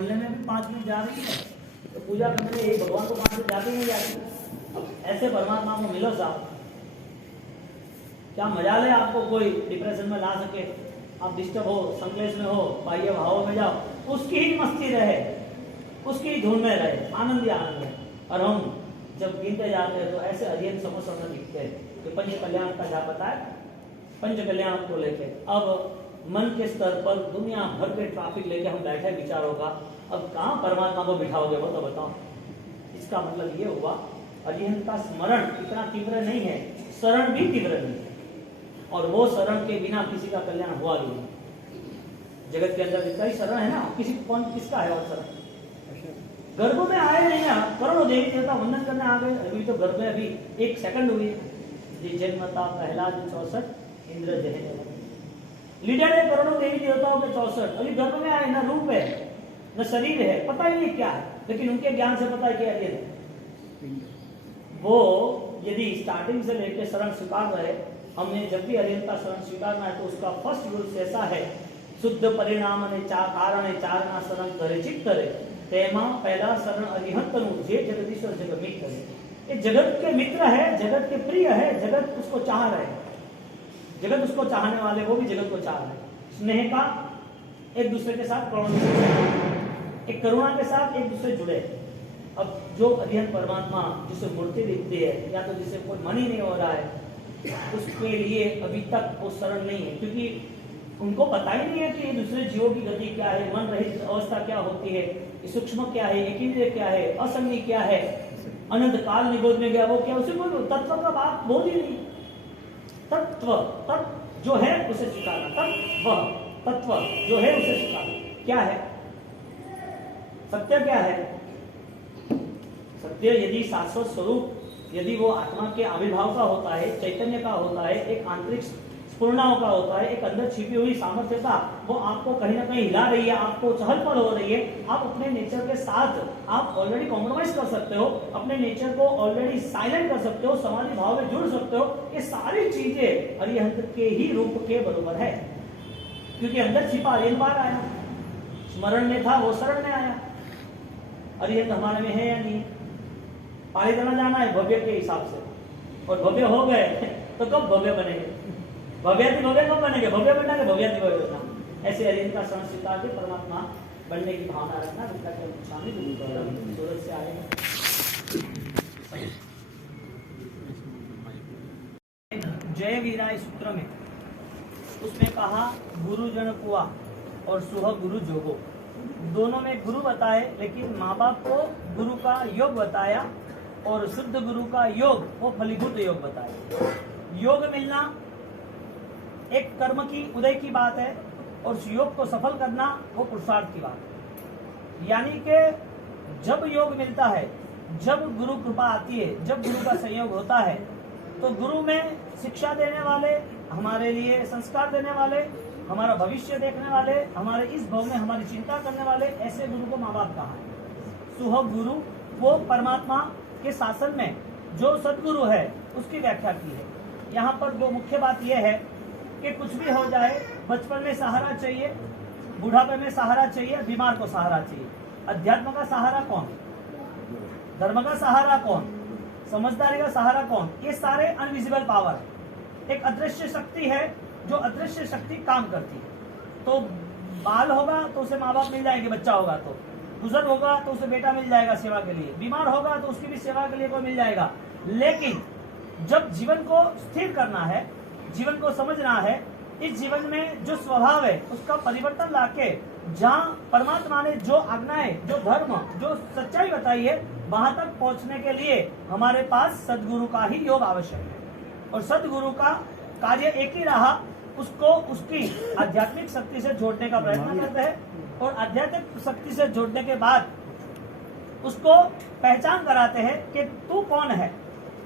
बोलने में भी 5 मिनट जा रही है तो पूजा करने में एक भगवान को 5 मिनट जाती नहीं जाती। अब ऐसे परमात्मा को मिलो साहब, क्या मजा ले आपको कोई डिप्रेशन में ला सके, आप डिस्टर्ब हो, संकलेश में हो, बाह्य भावों में जाओ, उसकी ही मस्ती रहे, उसकी ही धुन में रहे, आनंद ही आनंद है। और हम जब गिनते जाते हैं तो ऐसे अध्ययन समोसा में दिखते हैं कि पंच कल्याण का क्या पता है, पंच कल्याण को लेके अब मन के स्तर पर दुनिया भर के ट्रैफिक लेके हम बैठे विचारों का, अब कहाँ परमात्मा को बिठाओगे वो तो बताओ। इसका मतलब ये हुआ अरिहंत का स्मरण इतना तीव्र नहीं है, शरण भी तीव्र नहीं है, और वो शरण के बिना किसी का कल्याण हुआ भी नहीं। जगत के अंदर जितना ही शरण है ना, किसका है और शरण? गर्भ में आए नहीं ना, करोड़ों देवी देवता वंदन करने आ गए, अभी तो गर्भ में अभी 1 सेकंड हुई है। जन्मता प्रहलाद 64 इंद्र जय लीडर है, करोड़ों देवी देवताओं के 64 अभी गर्भ में आए, न रूप है न शरीर है, पता ही नहीं क्या है, लेकिन उनके ज्ञान से पता है क्या है। वो यदि स्टार्टिंग से लेकर शरण स्वीकार रहे, हमने जब भी अरिहंत का शरण स्वीकारना है तो उसका फर्स्ट रूल ऐसा है, शुद्ध परिणाम ने कारण चारना शरण करे चित करे तेमा पहला शरण अरिहंत जे जगदीश्वर जगत मित्र है। ये जगत के मित्र है, जगत के प्रिय है, जगत उसको चाह रहे हैं, जगत उसको चाहने वाले वो भी जगत को चाह रहे हैं। स्नेह का एक दूसरे के साथ एक करुणा के साथ एक दूसरे जुड़े। अब जो अरिहंत परमात्मा जिसे मूर्ति दिखती है या तो जिसे कोई मन ही नहीं हो रहा है, उसके लिए अभी तक वो शरण नहीं है, क्योंकि उनको पता ही नहीं है कि दूसरे जीवों की गति क्या है, मन रहित अवस्था क्या होती है, सूक्ष्म क्या है, एकीन्द्रिय क्या है, असंगी क्या है, अनंत काल निगोद में गया वो क्या, उसे कोई तत्व का बात बोल ही नहीं। तत्व तत्व जो है उसे स्वीकारना, तत्व जो है उसे स्वीकारना। क्या है सत्य? क्या है सत्य? यदि शाश्वत स्वरूप, यदि वो आत्मा के आविर्भाव का होता है, चैतन्य का होता है, एक आंतरिक स्फुरणाओं का होता है, एक अंदर छिपी हुई सामर्थ्यता वो आपको कहीं ना कहीं हिला रही है, आपको चहल पहल हो रही है, आप अपने नेचर के साथ आप ऑलरेडी कॉम्प्रोमाइज कर सकते हो, अपने नेचर को ऑलरेडी साइलेंट कर सकते हो, समाधि भाव में जुड़ सकते हो। ये सारी चीजें अरिहंत के ही रूप के बराबर है, क्योंकि अंदर छिपा अरिहंत बाहर आया, स्मरण में था वो शरण में आया। अरिहंत हमारे में है या नहीं? पाली देना जाना है भव्य के हिसाब से, और भव्य हो गए तो कब भव्य बनेंगे? भव्याति भव्य कब बनेंगे? भव्य बनना के भव्याति भव्य बनना। ऐसे अरिहंत का शरण स्वीकार के परमात्मा बनने की भावना रखना। सूरज से आए जय वीराय सूत्र में उसमें कहा गुरुजन कुआ और सुह गुरु जोगो, दोनों में गुरु बताए, लेकिन माँ बाप को गुरु का योग बताया और शुद्ध गुरु का योग वो फलीभूत योग बताया। योग मिलना एक कर्म की उदय की बात है, और उस योग को सफल करना वो पुरुषार्थ की बात है। यानी कि जब योग मिलता है, जब गुरु कृपा आती है, जब गुरु का संयोग होता है, तो गुरु में शिक्षा देने वाले, हमारे लिए संस्कार देने वाले, हमारा भविष्य देखने वाले, हमारे इस भाव में हमारी चिंता करने वाले, ऐसे गुरु को माँ बाप कहा है। सुह गुरु वो परमात्मा के शासन में जो सदगुरु है उसकी व्याख्या की है। यहाँ पर दो मुख्य बात यह है कि कुछ भी हो जाए, बचपन में सहारा चाहिए, बुढ़ापे में सहारा चाहिए, बीमार को सहारा चाहिए। अध्यात्म का सहारा कौन? धर्म का सहारा कौन? समझदारी का सहारा कौन? ये सारे अनविजिबल पावर है। एक अदृश्य शक्ति है, जो अदृश्य शक्ति काम करती है। तो बाल होगा तो उसे माँ बाप मिल जाएंगे, बच्चा होगा तो, बुजुर्ग होगा तो उसे बेटा मिल जाएगा सेवा के लिए, बीमार होगा तो उसकी भी सेवा के लिए कोई मिल जाएगा। लेकिन जब जीवन को स्थिर करना है, जीवन को समझना है, इस जीवन में जो स्वभाव है उसका परिवर्तन लाके जहाँ परमात्मा ने जो आज्ञाएं, जो धर्म, जो सच्चाई बताई है, वहां तक पहुंचने के लिए हमारे पास सदगुरु का ही योग आवश्यक है। और सदगुरु का कार्य एक ही रहा, उसको उसकी आध्यात्मिक शक्ति से जोड़ने का प्रयत्न करते हैं, और आध्यात्मिक शक्ति से जोड़ने के बाद उसको पहचान कराते हैं कि तू कौन है।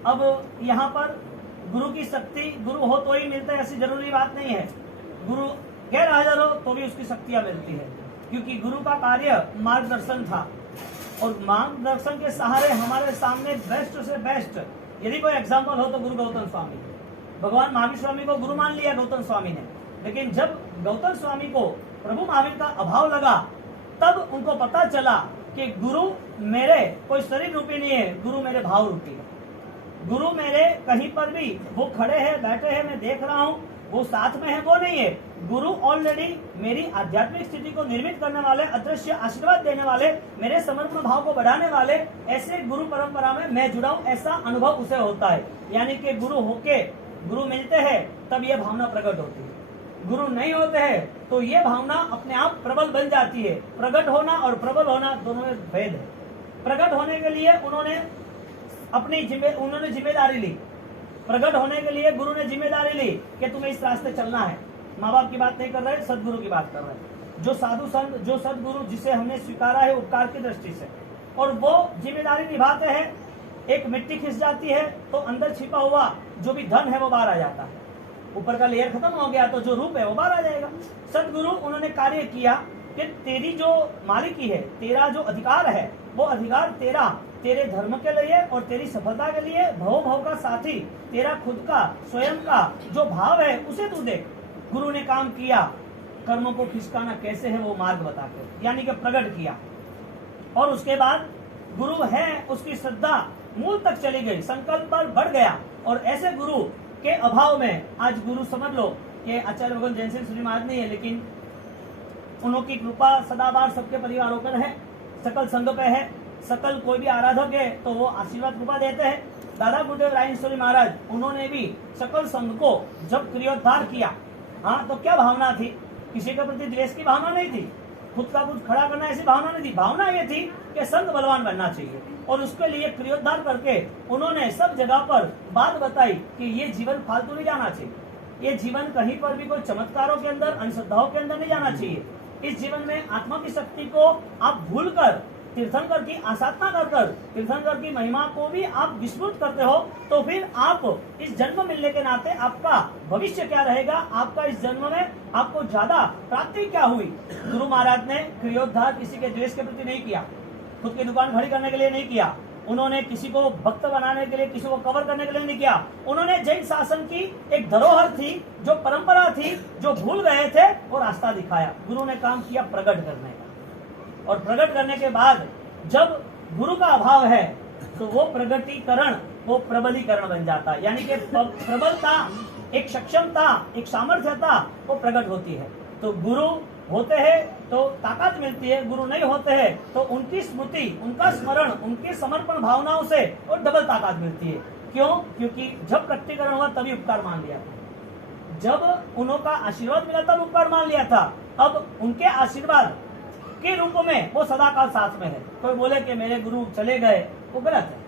अब यहाँ पर गुरु की शक्ति, गुरु हो तो ही मिलता है ऐसी जरूरी बात नहीं है। गुरु गैर हाजिर हो तो भी उसकी शक्तियां मिलती है, क्योंकि गुरु का कार्य मार्गदर्शन था, और मार्गदर्शन के सहारे हमारे सामने बेस्ट से बेस्ट यदि कोई एग्जाम्पल हो तो गुरु गौतम स्वामी। भगवान महावीर स्वामी को गुरु मान लिया गौतम स्वामी ने, लेकिन जब गौतम स्वामी को प्रभु महावीर का अभाव लगा तब उनको पता चला कि गुरु मेरे कोई शरीर रूपी नहीं है, गुरु मेरे भाव रूपी है। गुरु मेरे कहीं पर भी वो खड़े हैं, बैठे हैं, मैं देख रहा हूँ, वो साथ में है, वो नहीं है। गुरु ऑलरेडी मेरी आध्यात्मिक स्थिति को निर्मित करने वाले, अदृश्य आशीर्वाद देने वाले, मेरे समर्पण भाव को बढ़ाने वाले, ऐसे गुरु परंपरा में मैं जुड़ा हूँ, ऐसा अनुभव उसे होता है। यानी कि गुरु होके गुरु मिलते हैं तब ये भावना प्रकट होती है। गुरु नहीं होते हैं तो ये भावना अपने आप प्रबल बन जाती है। प्रकट होना और प्रबल होना दोनों में भेद है। प्रकट होने के लिए उन्होंने जिम्मेदारी ली। प्रकट होने के लिए गुरु ने जिम्मेदारी ली कि तुम्हें इस रास्ते चलना है। माँ बाप की बात नहीं कर रहे, सदगुरु की बात कर रहे। जो साधु संत, जो सदगुरु जिसे हमने स्वीकारा है उपकार की दृष्टि से, और वो जिम्मेदारी निभाते हैं। एक मिट्टी खिस जाती है तो अंदर छिपा हुआ जो भी धन है वो बाहर आ जाता है। ऊपर का लेयर खत्म हो गया तो जो रूप है वो बाहर आ जाएगा। सदगुरु उन्होंने कार्य किया कि तेरी जो मालिकी है, तेरा जो अधिकार है, वो अधिकार तेरा तेरे धर्म के लिए और तेरी सफलता के लिए, भव भव का साथी, तेरा खुद का स्वयं का जो भाव है उसे तू देख। गुरु ने काम किया, कर्मों को खिसकाना कैसे है वो मार्ग बता के, यानी कि प्रकट किया। और उसके बाद गुरु है, उसकी श्रद्धा मूल तक चली गई, संकल्प पर बढ़ गया। और ऐसे गुरु के अभाव में आज गुरु समझ लो कि आचार्य भगवान जैन सिंह सूरी महाराज नहीं है, लेकिन उनकी कृपा सदाबार सबके परिवारों पर है, सकल संघ पे है। सकल कोई भी आराधक है तो वो आशीर्वाद कृपा देते हैं। दादा गुरुदेव रायेश्वरी महाराज, उन्होंने भी सकल संघ को जब क्रियोद्धार किया, हाँ, तो क्या भावना थी? किसी के प्रति द्वेष की भावना नहीं थी, खुद का कुछ खड़ा करना ऐसी भावना नहीं थी। भावना ये थी कि संत बलवान बनना चाहिए, और उसके लिए क्रियोद्धार करके उन्होंने सब जगह पर बात बताई कि ये जीवन फालतू नहीं जाना चाहिए। ये जीवन कहीं पर भी कोई चमत्कारों के अंदर, अंधश्रद्धाओं के अंदर नहीं जाना चाहिए। इस जीवन में आत्मा की शक्ति को आप भूलकर तीर्थंकर की आसाधना कर तीर्थंकर की महिमा को भी आप विस्मृत करते हो, तो फिर आप इस जन्म मिलने के नाते आपका भविष्य क्या रहेगा? आपका इस जन्म में आपको ज्यादा प्राप्ति क्या हुई? गुरु महाराज ने क्रियोद्धार किसी के द्वेष के प्रति नहीं किया, खुद की दुकान खड़ी करने के लिए नहीं किया, उन्होंने किसी को भक्त बनाने के लिए, किसी को कवर करने के लिए नहीं किया। उन्होंने जैन शासन की एक धरोहर थी, जो परंपरा थी, जो भूल गए थे, वो रास्ता दिखाया। गुरु ने काम किया प्रकट करने का, और प्रकट करने के बाद जब गुरु का अभाव है तो वो प्रगटीकरण, वो प्रबलीकरण बन जाता है। यानी कि प्रबलता, एक सक्षमता, एक सामर्थ्यता वो प्रकट होती है। तो गुरु होते हैं तो ताकत मिलती है, गुरु नहीं होते हैं तो उनकी स्मृति, उनका स्मरण, उनके समर्पण भावनाओं से और डबल ताकत मिलती है। क्यों? क्योंकि जब प्रकटीकरण हुआ तभी उपकार मान लिया था, जब उनका आशीर्वाद मिला तब उपकार मान लिया था। अब उनके आशीर्वाद के रूप में वो सदाकाल साथ में है। कोई बोले कि मेरे गुरु चले गए, वो गलत है।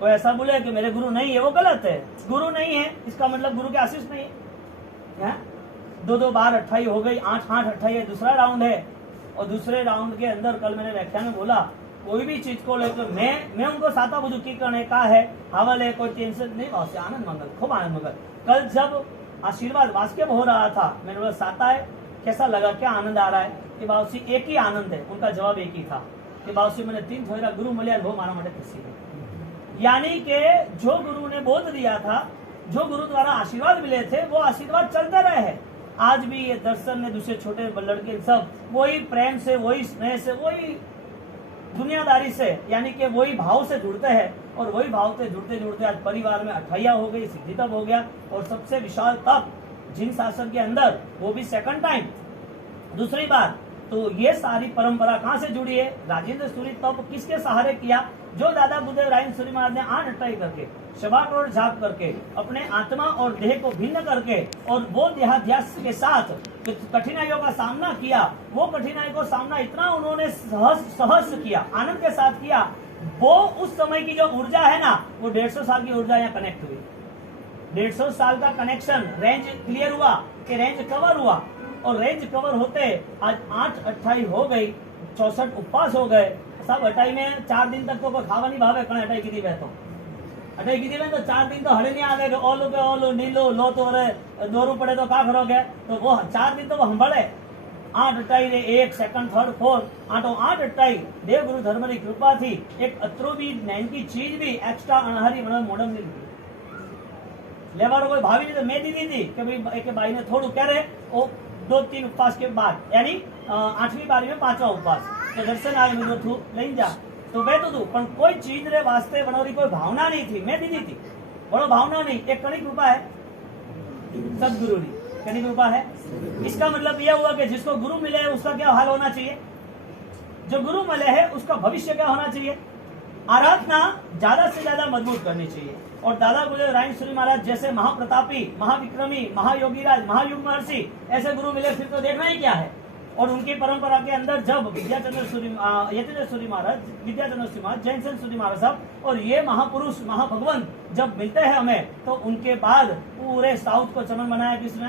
कोई ऐसा बोले कि मेरे गुरु नहीं है, वो गलत है। गुरु नहीं है इसका मतलब गुरु के आशीष नहीं है। 2 बार 28 हो गई, 8 28 दूसरा राउंड है। और दूसरे राउंड के अंदर कल मैंने व्याख्यान में बोला, कोई भी चीज को लेकर मैं उनको साता बुजुर्गी करने का है, हवल है, कोई टेंशन नहीं, बहुत आनंद मंगल, खूब आनंद मंगल। कल जब आशीर्वाद वास्केब हो रहा था, मैंने बोला साता है, कैसा लगा, क्या आनंद आ रहा है? कि बाबूसी एक ही आनंद है। उनका जवाब एक ही था कि बाबूसी मैंने 3 थोड़ा गुरु मिले, वो मारा मटे खुशी है। यानी कि जो गुरु ने बोध दिया था, जो गुरु द्वारा आशीर्वाद मिले थे, वो आशीर्वाद चलते रहे हैं। आज भी ये दर्शन ने दूसरे छोटे लड़के सब वही प्रेम से, वही स्नेह से, वही दुनियादारी से, यानी कि वही भाव से जुड़ते हैं। और वही भाव से जुड़ते जुड़ते आज परिवार में 28 हो गई, सिद्धि तप हो गया, और सबसे विशाल तप जिन शासन के अंदर, वो भी सेकंड टाइम, दूसरी बार। तो ये सारी परंपरा कहाँ से जुड़ी है? राजेंद्र सूरी तप किसके सहारे किया? जो दादा गुरुदेव रायेंद्र सूरी महाराज ने 8 अट्ठाई करके, 1.25 करोड़ जाप करके, अपने आत्मा और देह को भिन्न करके, और वो देहाध्यास के साथ कठिनाइयों का सामना किया। वो कठिनाई को सामना इतना उन्होंने सहस किया, आनंद के साथ किया। वो उस समय की जो ऊर्जा है ना, वो 150 साल की ऊर्जा यहाँ कनेक्ट हुई। 150 साल का कनेक्शन, रेंज क्लियर हुआ कि रेंज कवर हुआ, और रेंज कवर होते आज 8 28 हो गई, 64 उपवास हो गए। सब 28 में 4 दिन तक तो कोई खावा नहीं भावे, कण 28 की तो 28 की तो 4 दिन तो हड़े नहीं आ गए, ओलो पे ओलो नीलो लो तो अरे दोरू पड़े तो का करोगे? तो वो 4 दिन तो वो हंभड़े। 8 28 1 सेकंड 3rd 4 8 28 देव गुरु धर्म की कृपा थी। एक अतरू भी नैन की चीज भी एक्स्ट्रा अनहरी मोडम नहीं लेवारो कोई भावी नहीं, तो मैं दी थी कि भाई एक भाई ने थोड़ू करे, वो 2-3 उपवास के बाद, यानी 8મી પારી में 5वा उपवास के दर्शन आए मुझे थू लई जा तो मैं तो तू पण कोई चीज रे वास्ते बनोरी कोई भावना नहीं थी, मैं दीदी थी बड़ो भावना नहीं, एक कड़ी कृपा है सदगुरु की, कड़ी कृपा है। इसका मतलब यह हुआ कि जिसको गुरु मिले है उसका क्या हाल होना चाहिए, जो गुरु मिले है उसका भविष्य क्या होना चाहिए, आराधना ज्यादा से ज्यादा मजबूत करनी चाहिए। और दादा गुरुदेव रायेश्वरी महाराज जैसे महाप्रतापी, महाविक्रमी, महायोगीराज, महायुग महर्षि ऐसे गुरु मिले फिर तो देखना ही क्या है। और उनकी परंपरा के अंदर जब विद्याचंद्र सूरी महाराज, विद्याचंद्र सूरी महाराज, जैनसन सूरी महाराज साहब और ये महापुरुष महाभगवंत जब मिलते हैं हमें, तो उनके बाद पूरे साउथ को चमन बनाया किसने,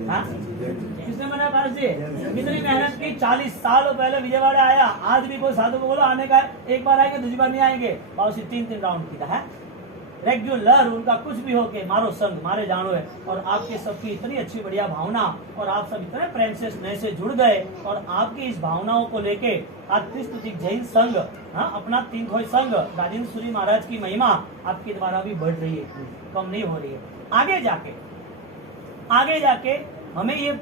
किसने बनाया पारस जी? कितनी मेहनत की, 40 साल पहले विजयवाड़ा आया, आज भी कोई साधु को बोलो आने का है, एक बार आएंगे दूसरी बार नहीं आएंगे, और 3 राउंड किया है रेगुलर, उनका कुछ भी हो के मारो संग मारे जानो है। और आपके सबकी इतनी अच्छी बढ़िया भावना और आप सब इतने प्रेम से स्नेह से जुड़ गए और आपकी इस भावनाओं को लेके आज त्रिस्तुतिक जैन संघ, अपना 3 खोई संघ, राजेंद्र सूरी महाराज की महिमा आपके द्वारा भी बढ़ रही है, कम नहीं हो रही है। आगे जाके हमें ये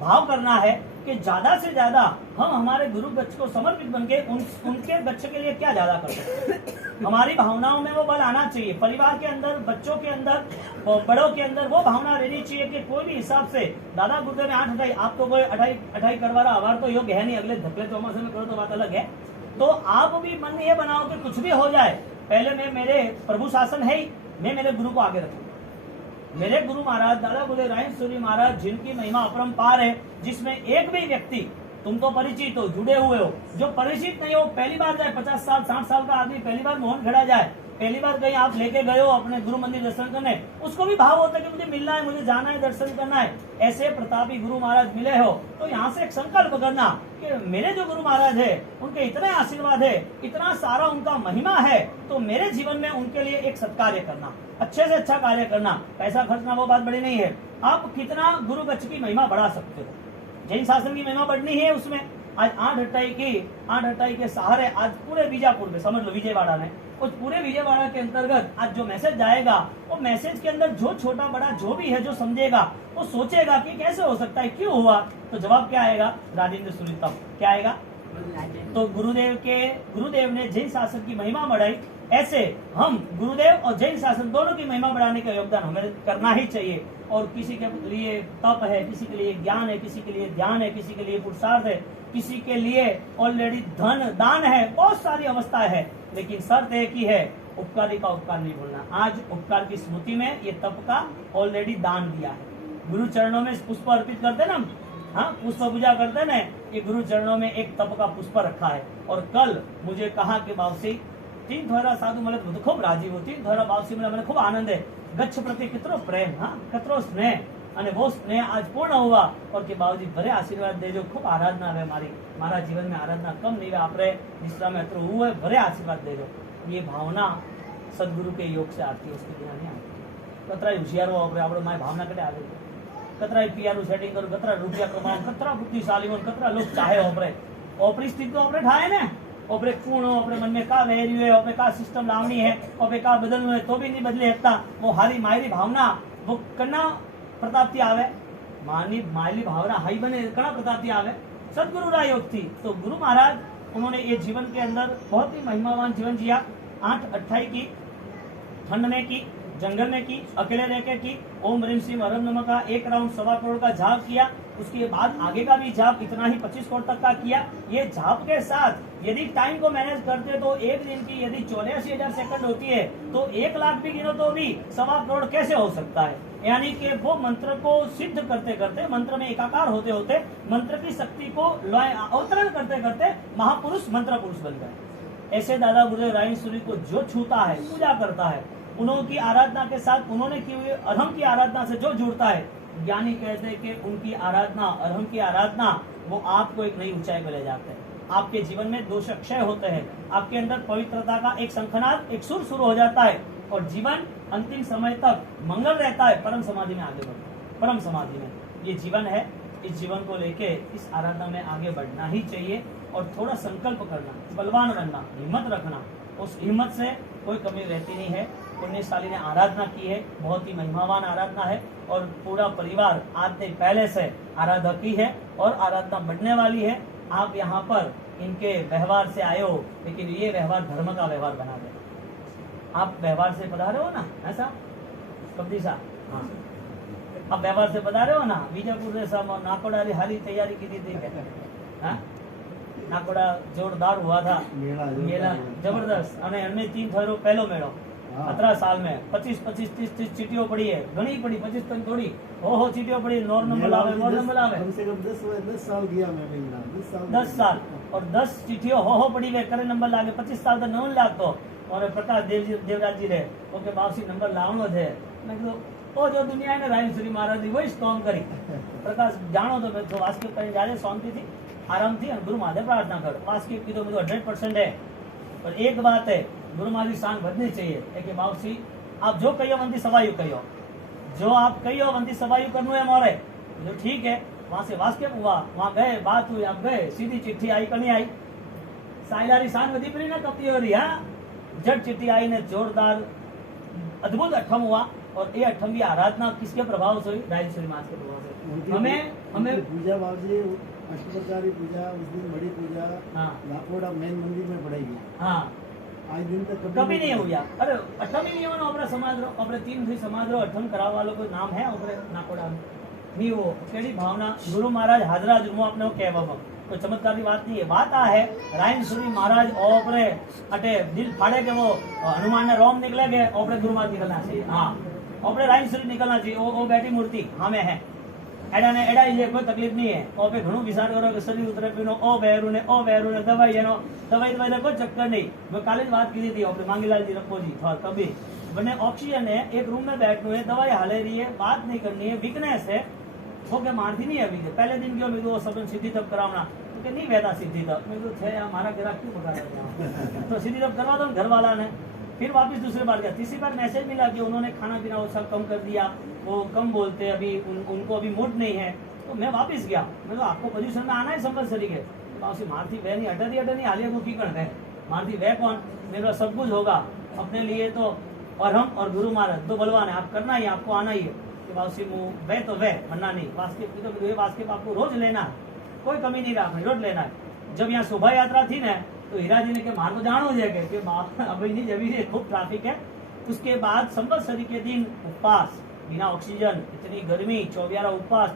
भाव करना है कि ज्यादा से ज्यादा हम हमारे गुरु गच्छ को समर्पित बनके उनके गच्छ के लिए क्या ज्यादा कर सकते हैं। हमारी भावनाओं में वो बल आना चाहिए, परिवार के अंदर, बच्चों के अंदर, बड़ों के अंदर वो भावना रहनी चाहिए कि कोई भी हिसाब से दादा गुरुदेव ने 8 अठाई, आप तो कोई अठाई करवा रहा, हमारा तो योग्य है नहीं, अगले धक्के चौमासे में करो तो बात अलग है। तो आप भी मन में ये बनाओ कि कुछ भी हो जाए, पहले मैं मेरे प्रभु शासन है ही, मैं मेरे गुरु को आगे रखूंगा। मेरे गुरु महाराज दादा गुरुदेव रायेश्वरी महाराज जिनकी महिमा अपरंपार है, जिसमें एक भी व्यक्ति, तुम तो परिचित हो, जुड़े हुए हो, जो परिचित नहीं हो, पहली बार जाए, 50 साल 60 साल का आदमी पहली बार मोहन खड़ा जाए, पहली बार कहीं आप लेके गए हो अपने गुरु मंदिर दर्शन करने, उसको भी भाव होता है कि मुझे मिलना है, मुझे जाना है, दर्शन करना है। ऐसे प्रतापी गुरु महाराज मिले हो तो यहाँ से एक संकल्प करना कि मेरे जो गुरु महाराज है उनके इतने आशीर्वाद है, इतना सारा उनका महिमा है, तो मेरे जीवन में उनके लिए एक सत्कार्य करना, अच्छे से अच्छा कार्य करना, पैसा खर्चना वो बात बड़ी नहीं है। आप कितना गुरु गच्छ की महिमा बढ़ा सकते हो, जैन शासन की महिमा बढ़नी है उसमें। आज 8 अट्ठाई के सहारे आज पूरे बीजापुर में, समझ लो विजयवाड़ा में, उस पूरे विजयवाड़ा के अंतर्गत आज जो मैसेज जाएगा, वो मैसेज के अंदर जो छोटा बड़ा जो भी है जो समझेगा वो सोचेगा कि कैसे हो सकता है, क्यों हुआ, तो जवाब क्या आएगा, राजेंद्र सूरी तब क्या आएगा। तो गुरुदेव ने जैन शासन की महिमा बढ़ाई, ऐसे हम गुरुदेव और जैन शासन दोनों की महिमा बढ़ाने का योगदान हमें करना ही चाहिए। और किसी के लिए तप है, किसी के लिए ज्ञान है, किसी के लिए ध्यान है, किसी के लिए पुरुषार्थ है, किसी के लिए ऑलरेडी धन दान है, बहुत सारी अवस्थाएं है, लेकिन शर्त एक ही है, उपकारी का उपकार नहीं भूलना। आज उपकार की स्मृति में ये तप का ऑलरेडी दान दिया है, गुरु चरणों में पुष्प अर्पित करते ना, हाँ पुष्प पूजा करते ना, ये गुरु चरणों में एक तप का पुष्प रखा है। और कल मुझे कहा कि बावसी 3 थोड़ा साधु मला खूब राजी होती, 3 थोड़ा बावसी મને खूब आनंद है, गच्छ प्रति कितरो प्रेम, हाँ कितरो स्नेह, અને वो स्नेह आज पूर्ण हुआ। और कि बाबूजी भरे आशीर्वाद देजो, खूब आराधना है मारा जीवन में, आराधना कम नहीं आपरे निष्ठा में अतरो हुए, भरे आशीर्वाद देजो। ये भावना सदगुरु के योग से आती है, उसके बिना नहीं आती। कतरा होशियार हो આપણે મારી ભાવના કટે આવે, कतरा पीआरનું સેટિંग करो, कतरा रुपया कमाओ, कतरा बुद्धिशाली हो, कतरा लोग चाहे ओपरे ओपरी स्थिति तो આપણે ठाए ने, ओपरे कूण हो, अपने मन में का वेरी है, ओपरे का सिस्टम लावनी है, ओपरे का बदलना है, तो भी नहीं बदले सकता। वो हारी मायरी भावना वो कना प्रतापती आवे, मायली भावना हाई बने कना प्रतापती आवे, सदगुरु रा योग थी। तो गुरु महाराज उन्होंने ये जीवन के अंदर बहुत ही महिमावान जीवन जिया। 8 अट्ठाई की, ठंड में की, जंगल में की, अकेले रह के की, ओम ह्रीम सिंह हरम नमः का 1 राउंड 1.25 करोड़ का जाप किया। उसके बाद आगे का भी जाप इतना ही 25 करोड़ तक का किया। ये जाप के साथ यदि टाइम को मैनेज करते तो एक दिन की यदि 84,000 सेकंड होती है तो 1 लाख भी गिनो तो भी 1.25 करोड़ कैसे हो सकता है। यानी कि वो मंत्र को सिद्ध करते करते, मंत्र में एकाकार होते होते, मंत्र की शक्ति को अवतरण करते करते महापुरुष मंत्र पुरुष बन गए। ऐसे दादा गुरुदेव रायेश्वरी को जो छूता है, पूजा करता है, उन्होंने की आराधना के साथ उन्होंने की हुई अरहम की आराधना से जो जुड़ता है, ज्ञानी कहते हैं कि उनकी आराधना, अरहम की आराधना, वो आपको एक नई ऊंचाई पर ले जाते हैं। आपके जीवन में दोष क्षय होते हैं, आपके अंदर पवित्रता का एक शंखनाद, एक सुर शुरू हो जाता है और जीवन अंतिम समय तक मंगल रहता है। परम समाधि में आगे बढ़ता है, परम समाधि में ये जीवन है। इस जीवन को लेके इस आराधना में आगे बढ़ना ही चाहिए और थोड़ा संकल्प करना, बलवान बनना, हिम्मत रखना। उस हिम्मत से कोई कमी रहती नहीं है। पुण्यशाली ने आराधना की है, बहुत ही महिमावान आराधना है और पूरा परिवार आज से पहले से आराधक ही है और आराधना बढ़ने वाली है। आप यहाँ पर इनके व्यवहार से आए हो, लेकिन ये व्यवहार धर्म का व्यवहार बना दे। आप व्यवहार से पधारे हो ना, ऐसा कब्दी सा हाँ, आप व्यवहार से पधारे हो ना। बीजापुर से नाकोड़ा हारी तैयारी की थी हाँ? नाकोड़ा जोरदार हुआ था मेला जबरदस्त અને એમને 3 થરો પહેલો મેળો 17 साल में 25 25 30 30 चीटियों पड़ी है, घनी पड़ी 25 तन थोड़ी हो चीटियों पड़ी। नॉर नंबर लावे मोर नंबर लावे कम से कम 10 साल गया मैं मिलना 10 साल और 10 चिट्ठियों हो पड़ी वे करे नंबर लागे 25 साल तो न लागतो और प्रकाश देवराज जी रे ओके बावसी नंबर लावनो थे। मैं कहो ओ जो दुनिया ने राय श्री महाराज जी वही काम करी प्रकाश जानो तो मैं तो वास्के कहीं जाले शांति थी आराम थी और गुरु महादेव प्रार्थना करो। वास्के की तो 100% है, पर एक बात है गुरु महाराज की शान बढ़नी चाहिए कि बावसी आप जो कहियो वंती सवायु कहियो, जो आप कहियो वंती सवायु करनु है मोरे जो ठीक है। वहां से वास्के हुआ, वहां गए, बात हुई, आप गए, सीधी चिट्ठी आई कहीं आई साइलारी शान वधी पड़ी ना कपी हो रही हाँ। जट चिट्ठी आई ने जोरदार अद्भुत अठम हुआ और ये अठम की आराधना किसके प्रभाव से हुई? राजेश्वरी माँ के प्रभाव से। हमें पूजा बाबजी अष्टप्रकारी पूजा उस दिन बड़ी पूजा हाँ नाकोड़ा मेन मंदिर में पड़ेगी हाँ आज दिन तक कभी नहीं हुआ। अरे अठम ही नहीं होना अपने समाज रो अपने 3 थी समाज रो अठम करावा वालों को नाम है अपने नाकोड़ा में नहीं हो केड़ी भावना गुरु महाराज हाजरा जुमो अपने कहवा तो चमत्कार की बात नहीं है। बात आ है रायनसुरी महाराज ओपरे अटे दिल फाड़े के वो हनुमान ने रोम निकले गए ओपरे गुरु महाराज निकलना चाहिए हाँ ओपरे रायनसुरी निकलना चाहिए। वो बैठी मूर्ति हमें है एडा ने एडा ये कोई तकलीफ नहीं है। ओपे घणो विचार करो कि शरीर उतरे पीनो ओ बेरू ने दवाई एनो दवाई कोई चक्कर नहीं। मैं काले बात की थी ओपरे मांगीलाल जी रखो जी और कभी बने ऑक्सीजन है एक रूम में बैठना है दवाई हाले रही है बात नहीं करनी है वीकनेस है वो क्या मारती नहीं है। अभी पहले दिन क्यों मैं तो सब सीधी तब करावना तो नहीं बहता सीधी तब मैं तो थे हमारा गिराक क्यों पकड़ा रहे तो सीधी तब करवा दो घर वाला ने। फिर वापस दूसरी बार गया, तीसरी बार मैसेज मिला कि उन्होंने खाना पीना वो सब कम कर दिया, वो कम बोलते अभी उनको अभी मूड नहीं है। तो मैं वापस गया, मैं तो आपको पोजीशन में आना है कंपल्सरी है। तो मारती वह नहीं हटा नहीं हालिया को की कर है मारती वह कौन मेरा सब कुछ होगा अपने लिए तो और हम और गुरु महाराज दो बलवान है आप करना ही आपको आना ही है। वापसी मुँह वह तो वह बनना नहीं वास्केप तो वास्केप आपको रोज लेना है कोई कमी नहीं रखनी रोज लेना है। जब यहाँ शोभा यात्रा थी ना तो हीरा जी ने के मार्ग जानो जाएगा कि अभी नहीं जब खूब ट्रैफिक है। उसके बाद संवत्सरी के दिन उपवास बिना ऑक्सीजन इतनी गर्मी 24 उपवास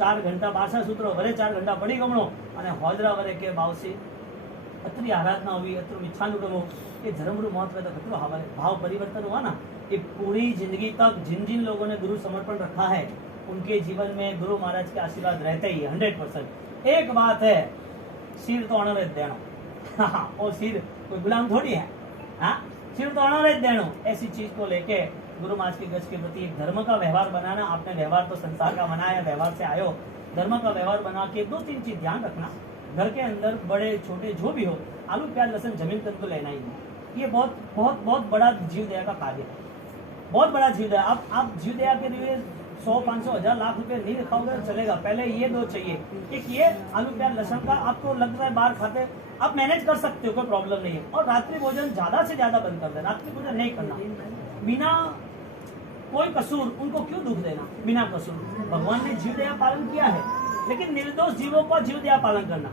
4 घंटा बासा सूत्रो वरे 4 घंटा पड़ी गमणो અને હોજરા વરે કે બાવસી અતરી આરાધના હોવી અતરું ઈચ્છાનું કરવું એ ધર્મનું महत्व तो કેટલો हमारे भाव परिवर्तन हुआ ना। ये पूरी जिंदगी तक जिन जिन लोगों ने गुरु समर्पण रखा है उनके जीवन में गुरु महाराज के आशीर्वाद रहते ही 100%। एक बात है सिर तो अणवे देना और सिर कोई गुलाम थोड़ी है हाँ सिर तो अणवे देना। ऐसी चीज को लेके गुरु महाराज के गज के प्रति एक धर्म का व्यवहार बनाना। आपने व्यवहार तो संसार का बनाया व्यवहार से आयो धर्म का व्यवहार बना के 2-3 चीज ध्यान रखना। घर के अंदर बड़े छोटे जो भी हो आलू प्याज लहसुन जमीन तक तो लेना ही नहीं। ये बहुत बहुत बहुत बड़ा जीव दया का कार्य है, बहुत बड़ा जीव दया। आप जीव दया के लिए 100 500 1000 लाख रुपए नहीं रखाओगे चलेगा। पहले ये 2 चाहिए, एक ये आलू प्याज लहसुन का आपको लगता है बाहर खाते आप मैनेज कर सकते हो कोई प्रॉब्लम नहीं है। और रात्रि भोजन ज्यादा से ज्यादा बंद कर देना, रात्रि भोजन नहीं करना बिना कोई कसूर। उनको क्यों दुख देना बिना कसूर? भगवान ने जीव दया पालन किया है, लेकिन निर्दोष जीवों का जीव दया पालन करना।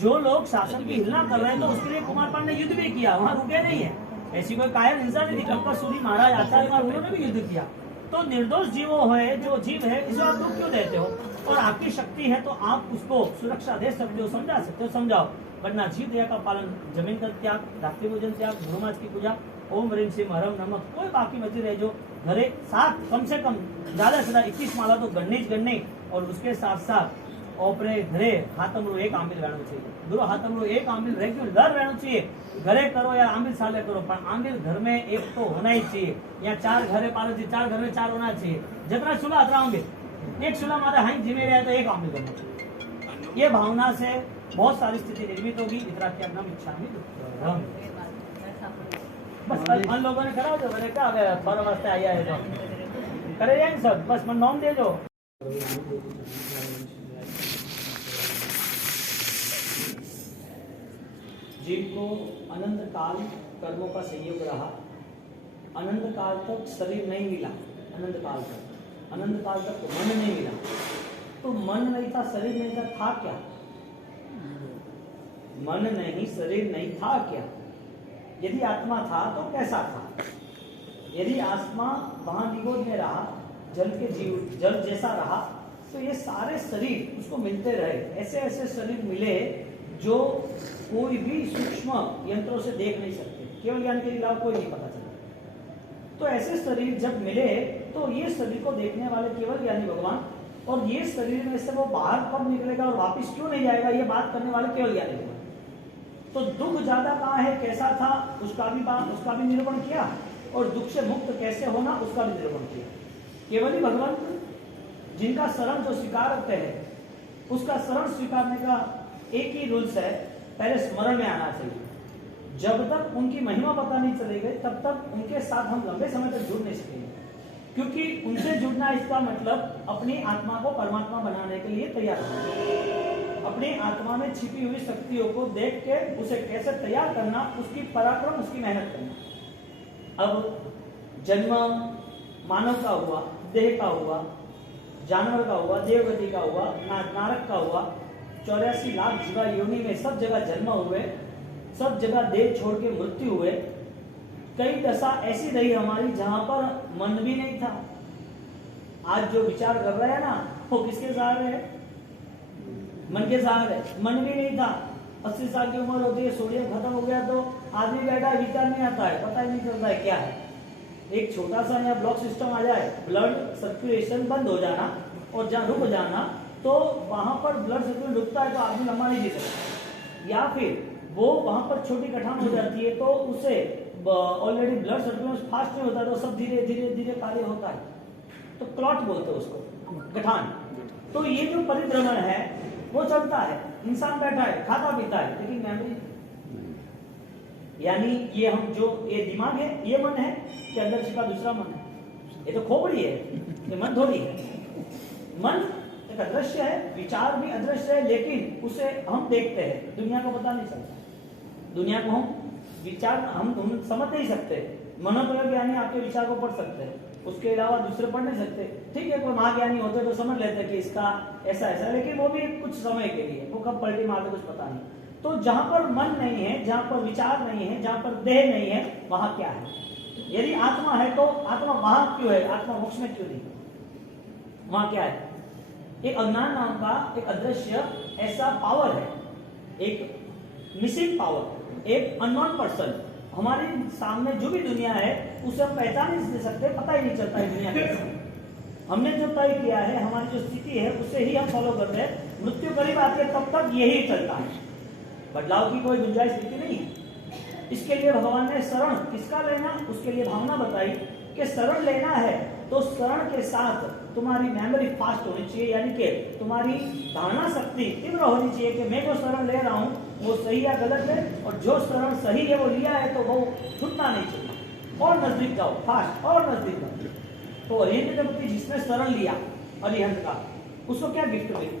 जो लोग शासन की हिलना कर रहे हैं तो उसके लिए कुमार पाल ने युद्ध भी किया, वहां रुके नहीं है। ऐसी कोई कायर हिंसा नहीं थी। कल्पा सूरी महाराज आचार्य उन्होंने भी युद्ध किया। तो निर्दोष जीवों है जो जीव है इसे आप दुख क्यों देते हो? और आपकी शक्ति है तो आप उसको सुरक्षा दे सकते हो, समझा सकते हो, समझाओ। वरना जीव दया का पालन, जमीन का त्याग, रात्रि भोजन त्याग, गुरु महाराज की पूजा, ओम ह्रीम सिंह हरम नमक कोई बाकी बची रहे जो घरे 7 कम से कम ज्यादा से ज्यादा 21 माला तो गणनी ज गणनी। और उसके साथ साथ ओपरे घरे हाथमड़ो 1 आंबिल रहना चाहिए। गुरु हाथमड़ो 1 आंबिल रेग्युलर रहना चाहिए। घरे करो या आंबिल साले करो पर आंबिल घर में 1 तो होना ही चाहिए। या 4 घरे पालो 4 घर में 4 होना चाहिए। जितना चूल्हा अतरा आंबिल 1 चूल्हा माता हाई जिम्मे रहे तो 1 आंबिल करना चाहिए। ये भावना से बहुत सारी स्थिति निर्मित होगी। इतना क्या नाम इच्छा में बस मन लोगों ने करा दो मैंने क्या फर वास्ते आया है तो करे जाए सब बस मन नाम दे दो। जीव को अनंत काल कर्मों का संयोग रहा अनंत काल तक शरीर नहीं मिला, अनंत काल तक तो मन नहीं मिला। तो मन नहीं था, शरीर नहीं था क्या? मन नहीं, शरीर नहीं था क्या? यदि आत्मा था तो कैसा था? यदि आत्मा वहां निगोद में रहा, जल के जीव, जल जैसा रहा, तो ये सारे शरीर उसको मिलते रहे। ऐसे ऐसे शरीर मिले जो कोई भी सूक्ष्म यंत्रों से देख नहीं सकते, केवल ज्ञान के अलावा कोई नहीं पता चलता। तो ऐसे शरीर जब मिले तो ये शरीर को देखने वाले केवल ज्ञानी भगवान, और ये शरीर में से वो बाहर कब निकलेगा और वापस क्यों नहीं जाएगा, ये बात करने वाले केवल ज्ञानी भगवान। तो दुख ज्यादा कहाँ है, कैसा था, उसका भी निरूपण किया, और दुख से मुक्त कैसे होना उसका भी निरूपण किया। केवल ही भगवान जिनका शरण जो स्वीकार करते हैं, उसका शरण स्वीकारने का एक ही रूल्स है, पहले स्मरण में आना चाहिए। जब तक उनकी महिमा पता नहीं चलेगी तब तक उनके साथ हम लंबे समय तक जुड़ नहीं सकेंगे, क्योंकि उनसे जुड़ना इसका मतलब अपनी आत्मा को परमात्मा बनाने के लिए तैयार होना, अपनी आत्मा में छिपी हुई शक्तियों को देख के उसे कैसे तैयार करना, उसकी पराक्रम, उसकी मेहनत करना। अब जन्म मानव का हुआ, देह का हुआ, जानवर का हुआ, देवगति का हुआ, नारक का हुआ, 84 लाख जीवा योनि में सब जगह जन्म हुए, सब जगह देह छोड़ के मृत्यु हुए। कई दशा ऐसी रही हमारी जहां पर मन भी नहीं था। आज जो विचार कर रहे हैं ना, वो किसके सहारे है? मन के सहारे। मन भी नहीं था, 80 साल की उम्र होती है, सोडियम खत्म हो गया तो आदमी बैठा है, विचार नहीं आता है, पता ही नहीं चलता है क्या है। एक छोटा सा यहाँ ब्लॉक सिस्टम आ जाए, ब्लड सर्कुलेशन बंद हो जाना और जहाँ रुक जाना, तो वहां पर ब्लड सर्कुलेशन रुकता है तो आदमी लंबा नहीं जी सकता, या फिर वो वहां पर छोटी गठान हो जाती है तो उसे ऑलरेडी ब्लड सर्कुलेशन फास्ट नहीं होता, तो सब धीरे धीरे धीरे कार्य होता है, तो क्लॉट बोलते हैं उसको, गठान। तो ये जो परिभ्रमण है वो चलता है, इंसान बैठा है, खाता पीता है, लेकिन मेमोरी, यानी ये हम जो ये दिमाग है, ये मन है कि अंदर छिपा दूसरा मन है? ये तो खोपड़ी है, ये मन थोड़ी है। मन एक अदृश्य है, विचार भी अदृश्य है, लेकिन उसे हम देखते हैं, दुनिया को पता नहीं चलता, दुनिया को हम विचार हम समझ नहीं सकते। मनोप्रयोग यानी आपके विचार को पढ़ सकते हैं, उसके अलावा दूसरे पढ़ नहीं सकते। ठीक है, कोई महाज्ञानी होते तो समझ लेते कि इसका ऐसा ऐसा, लेकिन वो भी कुछ समय के लिए, वो कब पलटी मारते कुछ पता नहीं। तो जहां पर मन नहीं है, जहां पर विचार नहीं है, जहां पर देह नहीं है, वहां क्या है? यदि आत्मा है तो आत्मा वहां क्यों है? आत्मा मोक्ष में क्यों नहीं? वहां क्या है? एक अज्ञान नाम का एक अदृश्य ऐसा पावर है, एक मिसिंग पावर, एक अननोन पर्सन। हमारे सामने जो भी दुनिया है उसे हम पहचान नहीं दे सकते, पता ही नहीं चलता है दुनिया कैसे। हमने जो तय किया है, हमारी जो स्थिति है उसे ही हम फॉलो करते हैं। मृत्यु करीब आती है तब तक यही चलता है, बदलाव की कोई गुंजाइश स्थिति नहीं है। इसके लिए भगवान ने शरण किसका लेना, उसके लिए भावना बताई कि शरण लेना है तो शरण के साथ तुम्हारी मेमोरी फास्ट होनी चाहिए, यानी कि तुम्हारी धारणा शक्ति तीव्र होनी चाहिए कि मैं जो शरण ले रहा हूँ वो सही या गलत है, और जो शरण सही है वो लिया है तो वो छूटना नहीं चाहिए, और नजदीक जाओ, फास्ट और नजदीक जाओ। तो अरिहंत दंपति जिसने शरण लिया अरिहंत का, उसको क्या गिफ्ट मिली?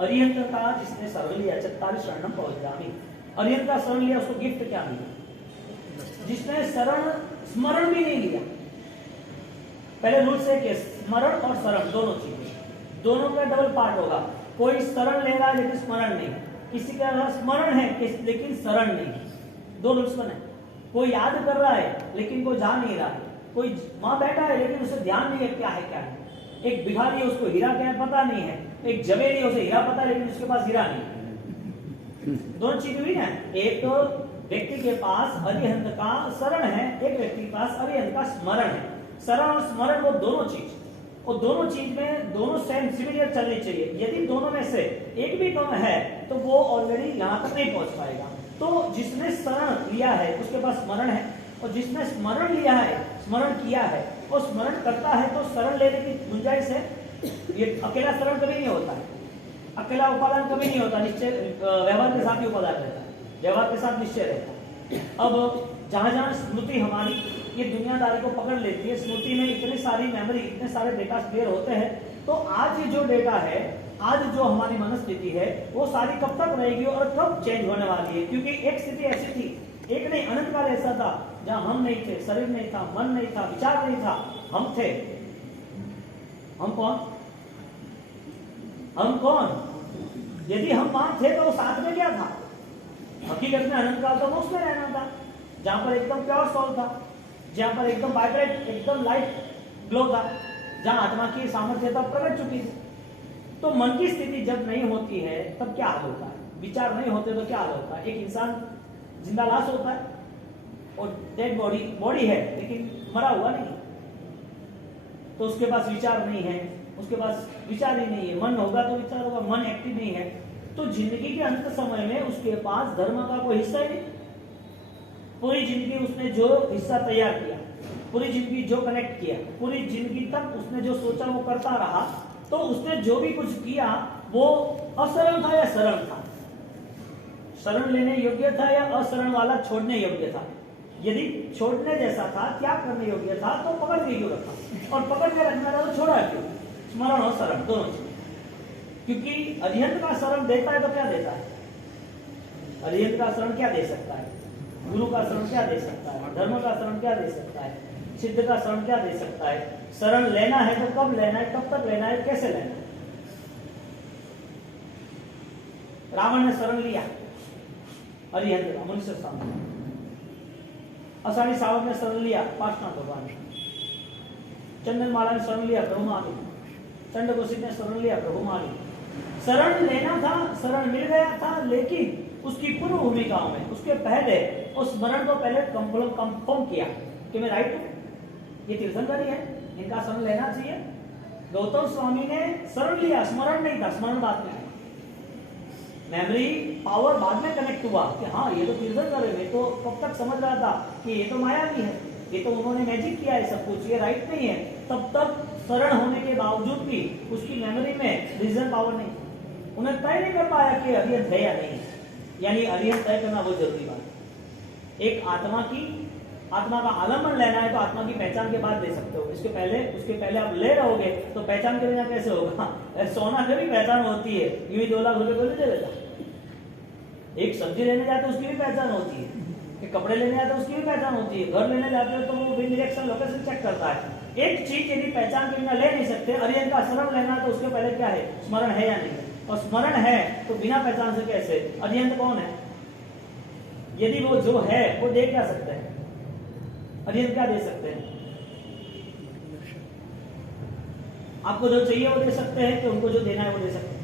अरिहंत का जिसने शरण लिया, 44 शरणम पहुंचामी, अरिहंत का शरण लिया, उसको गिफ्ट क्या मिला? जिसने शरण स्मरण भी नहीं लिया। पहले रूल से कि स्मरण और शरण दोनों चीजें, दोनों का डबल पार्ट होगा। कोई शरण ले रहा है लेकिन स्मरण नहीं, किसी का स्मरण है लेकिन शरण नहीं, दो रूल्स बने। कोई याद कर रहा है लेकिन कोई जान नहीं रहा है, कोई वहां बैठा है लेकिन उसे ध्यान नहीं है क्या है क्या है। एक भिखारी है, उसको हीरा क्या है पता नहीं है, एक जवेरी है, उसे हीरा पता है लेकिन उसके पास हीरा नहीं है। दोनों चीज हुई ना, एक व्यक्ति के पास अरिहंत का शरण है, एक व्यक्ति के पास अरिहंत का स्मरण है। शरण और स्मरण वो दोनों चीज, और दोनों चीज में दोनों सेम सिमिलर चलनी चाहिए। यदि दोनों में से एक भी कम है तो वो ऑलरेडी यहाँ तक नहीं पहुंच पाएगा। तो जिसने शरण लिया है उसके पास स्मरण है, और जिसने स्मरण लिया है, स्मरण किया है और स्मरण करता है तो शरण लेने की गुंजाइश है। ये अकेला शरण कभी नहीं होता है, अकेला उपादान कभी नहीं होता, निश्चय व्यवहार के साथ ही उपादान रहता है, व्यवहार के साथ निश्चय रहता है। अब जहां जहां स्मृति हमारी ये दुनियादारी को पकड़ लेती है, स्मृति में इतनी सारी मेमोरी, इतने सारे डेटा क्लियर होते हैं, तो आज ये जो डेटा है, आज जो हमारी मनस्थिति है, वो सारी कब तक रहेगी और कब चेंज होने वाली है? क्योंकि एक स्थिति ऐसी थी एक नहीं, अनंत काल ऐसा था जहां हम नहीं थे, शरीर नहीं था, मन नहीं था, विचार नहीं था, हम थे। हम कौन? हम कौन? यदि हम वहां थे तो वो साथ में क्या था? हकीकत में अनंत काल तो मोक्ष में रहना था, जहां पर एकदम प्योर सोल था, जहां पर एकदम वाइब्रेट, एकदम लाइट ग्लो था, जहां आत्मा की सामर्थ्यता प्रकट चुकी थी। तो मन की स्थिति जब नहीं होती है तब क्या हाल होता है? विचार नहीं होते तो क्या हाल होता है? एक इंसान जिंदा लाश होता है और डेड बॉडी है लेकिन मरा हुआ नहीं, तो उसके पास विचार नहीं है, उसके पास विचार ही नहीं है। मन होगा तो विचार होगा, मन एक्टिव नहीं है, तो जिंदगी के अंत समय में उसके पास धर्म का कोई हिस्सा ही नहीं। पूरी जिंदगी उसने जो हिस्सा तैयार किया, पूरी जिंदगी जो कनेक्ट किया, पूरी जिंदगी तक उसने जो सोचा वो करता रहा, तो उसने जो भी कुछ किया वो अशरण था या शरण था? शरण लेने योग्य था या अशरण वाला छोड़ने योग्य था? यदि छोड़ने जैसा था, त्याग करने योग्य था, तो पकड़ के क्यों रखा? और पकड़ के रखना था तो छोड़ा क्यों? स्मरण और शरण दोनों चीज। क्योंकि अरिहंत का शरण देता है तो क्या देता है? अरिहंत का शरण क्या दे सकता है? गुरु का शरण क्या दे सकता है? धर्म का शरण क्या दे सकता है? सिद्ध का शरण क्या दे सकता है? शरण लेना है तो कब लेना है, कब तक लेना है, कैसे लेना है? रावण ने शरण लिया अरिहंत का, मनुष्य सामने। अषाढ़ी सावन ने शरण लिया पार्श्वनाथ भगवान ने। चंदन माला ने शरण लिया प्रभु माली। चंडकोशिक ने शरण लिया प्रभु माली। शरण लेना था, शरण मिल गया था, लेकिन उसकी पूर्व भूमिकाओं में, उसके पहले उस स्मरण को पहले कंफर्म किया कि मैं राइट हूं, ये तीर्थंकरी है, इनका शरण लेना चाहिए। गौतम स्वामी ने शरण लिया, स्मरण नहीं था, स्मरण बाद में आया। मेमोरी पावर बाद में कनेक्ट हुआ कि हाँ ये तो तीर्थंकर है। मैं तो कब तक समझ रहा था कि ये तो माया भी है, ये तो उन्होंने मैजिक किया है, सब कुछ ये राइट नहीं है। तब तक शरण होने के बावजूद भी उसकी मेमोरी में रीजन पावर नहीं, उन्हें तय नहीं कर पाया कि अरिहंत है या नहीं। यानी अरिहंत तय करना बहुत जरूरी बात है। एक आत्मा का आलम्बन लेना है तो आत्मा की पहचान के बाद ले सकते हो, उसके पहले आप ले रहोगे तो पहचान के बिना कैसे होगा? सोना की भी पहचान होती है, यूं ही 2 लाख रुपए को नहीं दे देता। एक सब्जी लेने जाते उसकी भी पहचान होती है, एक कपड़े लेने जाते उसकी भी पहचान होती है, घर लेने जाते हो तो वो विंड डायरेक्शन लोकेशन चेक करता है। एक चीज यदि पहचान के बिना ले नहीं सकते, अरिहंत का शरण लेना तो उसके पहले क्या है? स्मरण है या नहीं? और स्मरण है तो बिना पहचान से कैसे? अरिहंत कौन है? यदि वो जो है वो दे क्या सकते हैं? अरिहंत क्या दे सकते हैं? आपको जो चाहिए वो दे सकते हैं कि उनको जो देना है वो दे सकते हैं?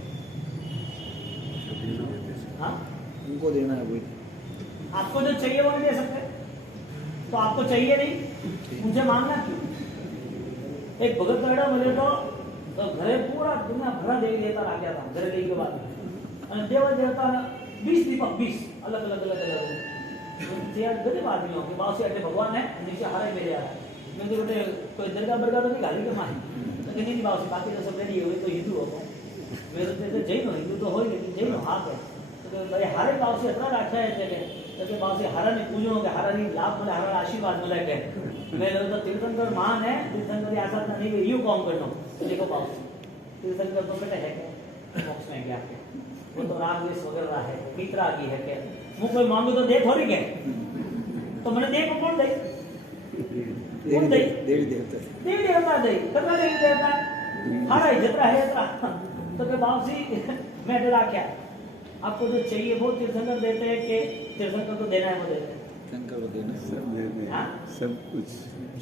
हाँ, उनको देना है वही। आपको जो चाहिए वो नहीं दे सकते, तो आपको चाहिए नहीं, मुझे मांगना क्यों? एक भगत कड़ा बोले तो घरे पूरा दुनिया भरा देवी देवता आ गया था घरे देवी के बाद, देव देवता 20 दीपक 20 अलग अलग गरीब आदमियों के पास से भगवान है, नीचे हारे मेरे आ रहा है। मैं तो बेटे कोई दरगाह बरगाह तो नहीं गाली के माही, तो कहनी नहीं बाबू बाकी तो सब रेडी हो तो हिंदू हो, मेरे तो जैन हो, हिंदू तो हो लेकिन जैन हो हाथ है तो भाई हारे भाव से इतना रखा है तो भाव से हारा ने पूजो के हारा नहीं लाभ मिले, हारा आशीर्वाद मिले के मैं तो तीर्थंकर महान है, तीर्थंकर आसाद नहीं यू कौन करना तो देखो भाव से तीर्थंकर तो बेटे है क्या मोक्ष में गया वो तो राग द्वेष वगैरह है, पितरागी है क्या? मुझे कोई मांगो तो दे थोड़ी के, तो मैंने दे को कौन दे? कौन दे? देवी देवता दे कितना देवी देवता हारा जतरा है जतरा तो के बावसी मैं डरा क्या? आपको जो चाहिए वो तीर्थंकर देते हैं कि तीर्थंकर को देना है वो देते हैं? शंकर को देना सब देते हैं, सब कुछ।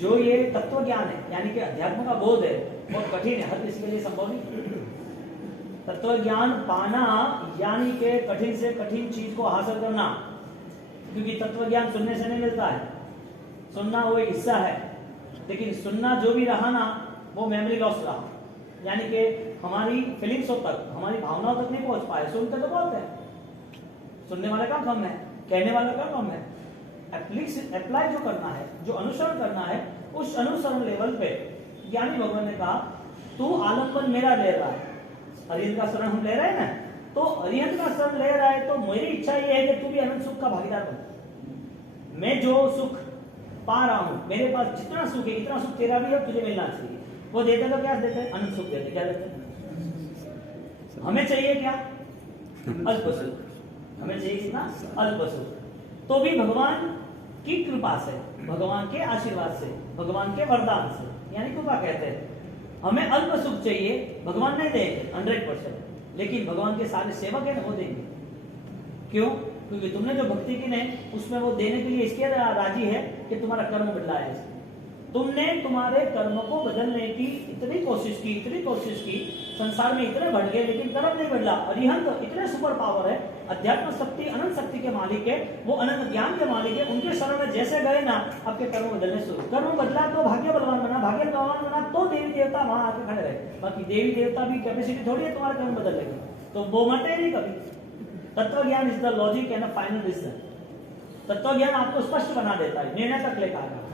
जो ये तत्व ज्ञान है यानी कि अध्यात्म का बोध है बहुत कठिन है, हर किसी के लिए संभव नहीं। तत्व ज्ञान पाना यानी कि कठिन से कठिन चीज को हासिल करना, क्योंकि तत्व ज्ञान सुनने से नहीं मिलता है, सुनना वो एक हिस्सा है, लेकिन सुनना जो भी रहा ना वो मेमोरी लॉस रहा, यानी कि हमारी फीलिंग्स तक, हमारी भावनाओं तक नहीं पहुंच पाए। सुनते तो बहुत है, सुनने वाले का कम है, कहने वाले का कम है। अप्लाई जो करना है, जो अनुसरण करना है, उस अनुसरण लेवल पे ज्ञानी भगवान ने कहा तू आलम्बन मेरा ले रहा है, अरिहंत का शरण हम ले रहे हैं ना, तो अरिहंत का शरण ले रहा है तो मेरी इच्छा ये है कि तू भी अनंत सुख का भागीदार बन। मैं जो सुख पा रहा हूं, मेरे पास जितना सुख है इतना सुख तेरा भी है, तुझे मिलना चाहिए। वो देते तो क्या देते हैं? अनंत सुख देते। क्या देते? हमें चाहिए क्या? अल्प सुख। हमें चाहिए कितना? अल्प सुख। तो भी भगवान की कृपा से, भगवान के आशीर्वाद से, भगवान के वरदान से, यानी कृपा कहते हैं। हमें अल्प सुख चाहिए, भगवान नहीं देंगे 100%, लेकिन भगवान के सारे सेवक है ना, वो देंगे। क्यों? क्योंकि तुमने जो भक्ति की नहीं, उसमें वो देने के लिए इसके राजी है कि तुम्हारा कर्म बदलाया है। तुमने तुम्हारे कर्म को बदलने की इतनी कोशिश की, संसार में इतने बढ़ गए, लेकिन कर्म नहीं बदला। अरिहंत इतने सुपर पावर है, अध्यात्म शक्ति, अनंत शक्ति के मालिक है, वो अनंत ज्ञान के मालिक है। उनके शरण में जैसे गए ना, आपके कर्म बदलने शुरू। कर्म बदला तो भाग्य बलवान बना, भाग्य बलवान बना तो देवी देवता वहां आके खड़े रहे। बाकी देवी देवता भी कैपेसिटी थोड़ी है तुम्हारे कर्म बदल लेगी, तो वो मटे नहीं कभी। तत्व ज्ञान is the logic and final decision. तत्व ज्ञान आपको स्पष्ट बना देता है, निर्णय तक लेकर आता है,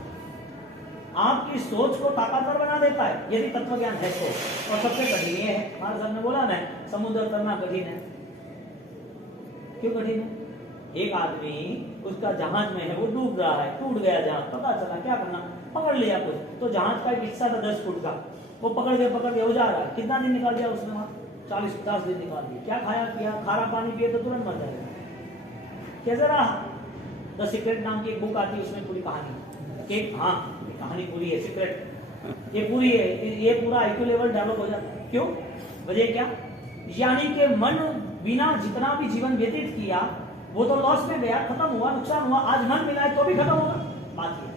आपकी सोच को ताकतवर बना देता है, यदि तत्व ज्ञान है तो। और सबसे कठिन ये है, हमारे सर ने बोला ना, समुद्र तरना कठिन है। क्यों कठिन है? एक आदमी उसका जहाज में है, वो डूब रहा है, टूट गया जहाज, पता चला क्या करना, पकड़ लिया कुछ, तो जहाज का एक हिस्सा था 10 फुट का, वो पकड़ के हो जा रहा है। कितना दिन निकाल दिया उसने वहां? 40-50 दिन निकाल दिया। क्या खाया पिया? खारा पानी पिए तो तुरंत मर जाएगा। कैसे रहा? द सीक्रेट नाम की एक बुक आती है, उसमें पूरी कहानी कि हाँ, कहानी पूरी है, सीक्रेट ये पूरी है, ये पूरा IQ लेवल डेवलप हो जाता है। क्यों? वजह क्या? यानी कि मन बिना जितना भी जीवन व्यतीत किया, वो तो लॉस में गया, खत्म हुआ, नुकसान हुआ। आज मन मिला है तो भी खत्म होगा, बात ये,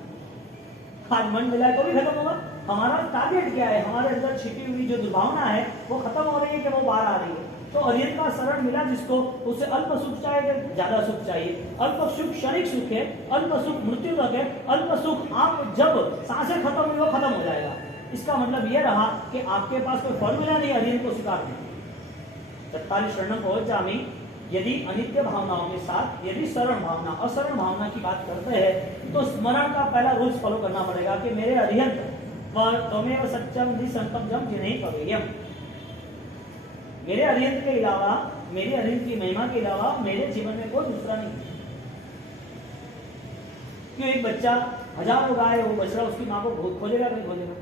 आज मन मिला है तो भी खत्म होगा। हमारा टारगेट क्या है? हमारे अंदर छिपी हुई जो दुर्भावना है वो खत्म हो रही है कि वो बाहर आ रही है। तो अरिहंत का शरण मिला जिसको, उसे अल्प सुख चाहिए, ज्यादा सुख चाहिए। अल्प सुख क्षणिक सुख है, अल्प सुख मृत्यु तक है। अल्प सुख आप जब सांसें खत्म हुई, वो खत्म हो जाएगा। इसका मतलब यह रहा कि आपके पास कोई फॉर्मूला नहीं अरिहंत को स्वीकारने। 44 शरण पहुंच जामी, यदि अनित्य भावनाओं के साथ, यदि शरण भावना, अशरण भावना की बात करते हैं, तो स्मरण का पहला रूल्स फॉलो करना पड़ेगा कि मेरे अरिहंत त्वमेव सत्यम निसंकल्पम जिन्हें पवेयम। मेरे अरिहंत के अलावा, मेरे अरिहंत की महिमा के अलावा मेरे जीवन में कोई दूसरा नहीं। क्यों? एक बच्चा, हजारों गाय, वो बछड़ा उसकी माँ को खोजेगा नहीं खोजेगा?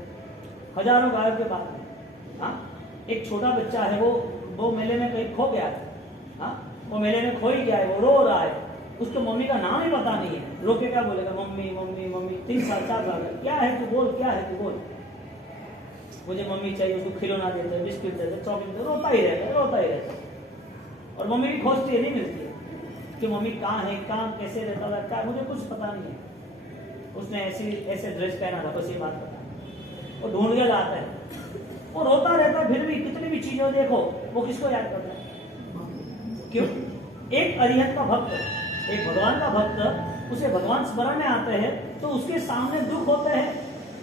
हजारों गायों के बाद में, हाँ, एक छोटा बच्चा है, वो मेले में कहीं खो गया है, हाँ, वो मेले में खो ही गया है, वो रो रहा है, उसको मम्मी का नाम ही पता नहीं है, रो के क्या बोलेगा? Mummy mummy mummy. 3 साल 4 साल, क्या है तू बोल, क्या है तू बोल। मुझे मम्मी चाहिए, उसको खिलौना देते, बिस्किट देते, चॉकलेट देते, रोता ही रहता। और मम्मी भी खोजती है, नहीं मिलती है कि मम्मी कहाँ है, कहाँ कैसे रहता लगता है, मुझे कुछ पता नहीं है। उसने ऐसे ड्रेस पहना था, बस ये बात पता है। वो ढूंढ के लाता है, वो रोता रहता है, फिर भी कितनी भी चीजें देखो, वो किसको याद करता है? क्यों? एक अरिहंत का भक्त, एक भगवान का भक्त, उसे भगवान स्मरण में आते हैं तो उसके सामने दुख होते हैं,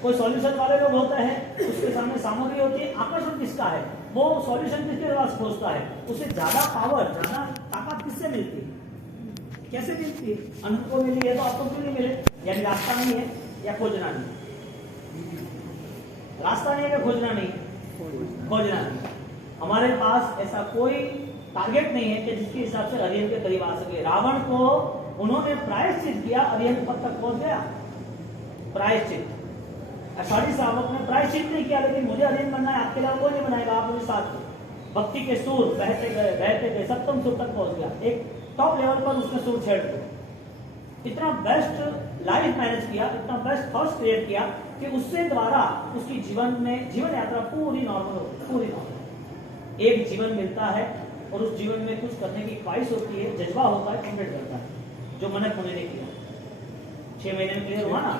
कोई सॉल्यूशन वाले लोग होते हैं, उसके सामने सामग्री होती है, आकर्षण किसका है? वो सॉल्यूशन किसके पास खोजता है? उसे ज्यादा पावर, ज्यादा ताकत किससे मिलती है? कैसे मिलती है? अनंत को मिली है तो आपको क्यों नहीं मिले? यानी रास्ता नहीं है या खोजना नहीं? रास्ता नहीं है या खोजना नहीं? खोजना नहीं। हमारे पास ऐसा कोई टारगेट नहीं है कि जिसके हिसाब से अरिहंत के करीब आ सके। रावण को उन्होंने प्रायश्चित किया, अरिहंत पद तक पहुंच गया। प्रायश्चित, अषाढ़ी श्रावक ने प्रायश्चित नहीं किया, लेकिन मुझे अरिहंत बनना है, आपके अलावा कोई नहीं बनाएगा, आप मुझे साथ दो। भक्ति के सुर बहते गए, सप्तम सुर तक पहुंच गया, एक टॉप लेवल पर उसने सुर छेड़ दिया। इतना बेस्ट लाइफ मैनेज किया, इतना बेस्ट थॉट्स क्रिएट किया कि उससे द्वारा उसकी जीवन यात्रा पूरी नॉर्मल। एक जीवन मिलता है और उस जीवन में कुछ करने की ख्वाहिश होती है, जज्बा होता है, कंप्लीट करता है, जो मनक होने ने किया। 6 महीने में क्लियर हुआ ना?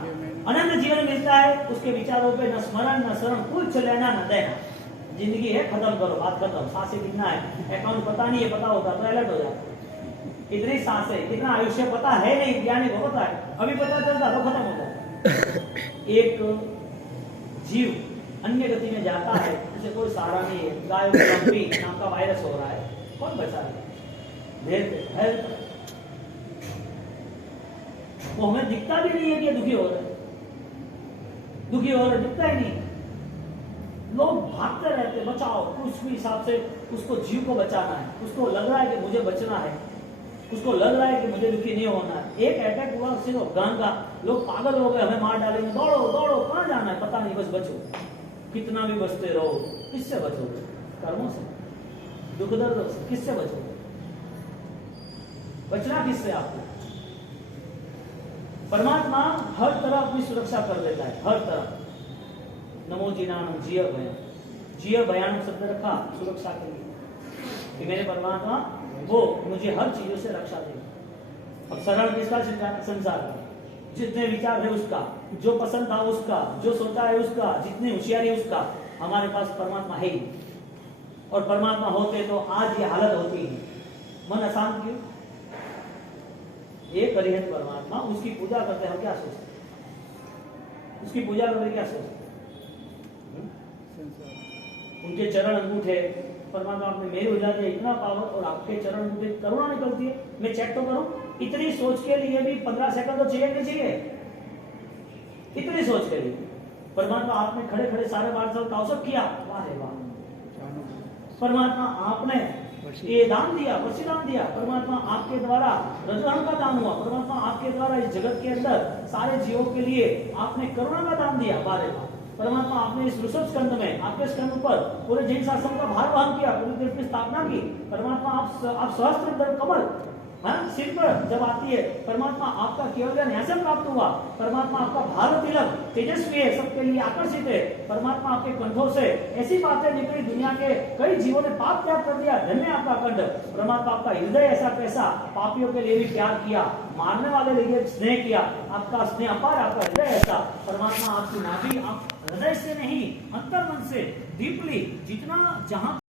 अनंत जीवन मिलता है, उसके विचारों पे न स्मरण न शरण, कुछ लेना न देना। जिंदगी है, खत्म करो, बात खत्म। सांसें कितना है, अकाउंट पता नहीं है, पता होता तो अलर्ट हो जाता। इतनी सांसें, कितना आयुष्य पता है नहीं, ज्ञानी को पता है, अभी पता चलता तो खत्म हो जाता। एक जीव अन्य गति में जाता है, उसे कोई सहारा नहीं है, गाय नाम का वायरस हो रहा है, कौन बचाएगा? वो हमें दिखता भी नहीं है कि दुखी हो रहे, दिखता ही नहीं। लोग भागते रहते, बचाओ, कुछ भी हिसाब से उसको जीव को बचाना है, उसको लग रहा है कि मुझे बचना है, उसको लग रहा है कि मुझे दुखी नहीं होना है। एक अटैक हुआ सिर्फ अफगान का, लोग पागल हो गए, हमें मार डालेंगे, दौड़ो, कहां जाना है पता नहीं, बस बचो। कितना भी बचते रहो, किससे बचोगे? कर्मों से, दुख दर्द से, किससे बचोगे? बचना किससे? आपको परमात्मा हर तरह अपनी सुरक्षा कर देता है, हर तरह। नमो जिनानम जिय भयान, जिय भयानक शब्द रखा सुरक्षा के लिए कि मेरे परमात्मा वो मुझे हर चीजों से रक्षा देगा। अब सरल किसका संसार का, जितने विचार है उसका, जो पसंद था उसका, जो सोचा है उसका, जितनी होशियारी उसका, हमारे पास परमात्मा है ही। और परमात्मा होते तो आज ये हालत होती ही। मन अशांत क्यों? एक परिहत परमात्मा, उसकी पूजा करते हम क्या सोचते? उसकी पूजा करते क्या सोचते? उनके चरण अंगूठे, परमात्मा आपने मेरे हिला दिया इतना पावर, और आपके चरण अंगूठे करुणा निकलती है। मैं चेक तो करूं, इतनी सोच के लिए भी 15 सेकंड तो चाहिए नहीं चाहिए? इतनी सोच के लिए परमात्मा आपने खड़े खड़े सारे बादशाह का अवसर किया, वाह रे वाह। परमात्मा आपने ये दान दिया, बलिदान दिया, परमात्मा आपके द्वारा रजोहन का दान हुआ, परमात्मा आपके द्वारा इस जगत के अंदर सारे जीवों के लिए आपने करुणा का दान दिया, वाह रे वाह। परमात्मा आपने इस ऋषभ स्कंद में, आपके स्कंद पर पूरे जैन शासन का भार वहन किया, पूरी देश की स्थापना की। परमात्मा आप सहस्त्र कमल सिर पर जब आती है, परमात्मा आपका केवल न्यासन प्राप्त हुआ, परमात्मा आपका भारत तिलक तेजस्वी है, सबके लिए आकर्षित है। परमात्मा आपके कंठों से ऐसी बातें निकली, दुनिया के कई जीवों ने पाप त्याग कर दिया, धन्य आपका कंठ। परमात्मा आपका हृदय ऐसा कैसा, पापियों के लिए भी प्यार किया, मारने वाले लिए स्नेह किया, आपका स्नेह अपार, आपका हृदय ऐसा। परमात्मा आपकी नाभि, आप हृदय से नहीं अंतर मन से डीपली जितना जहां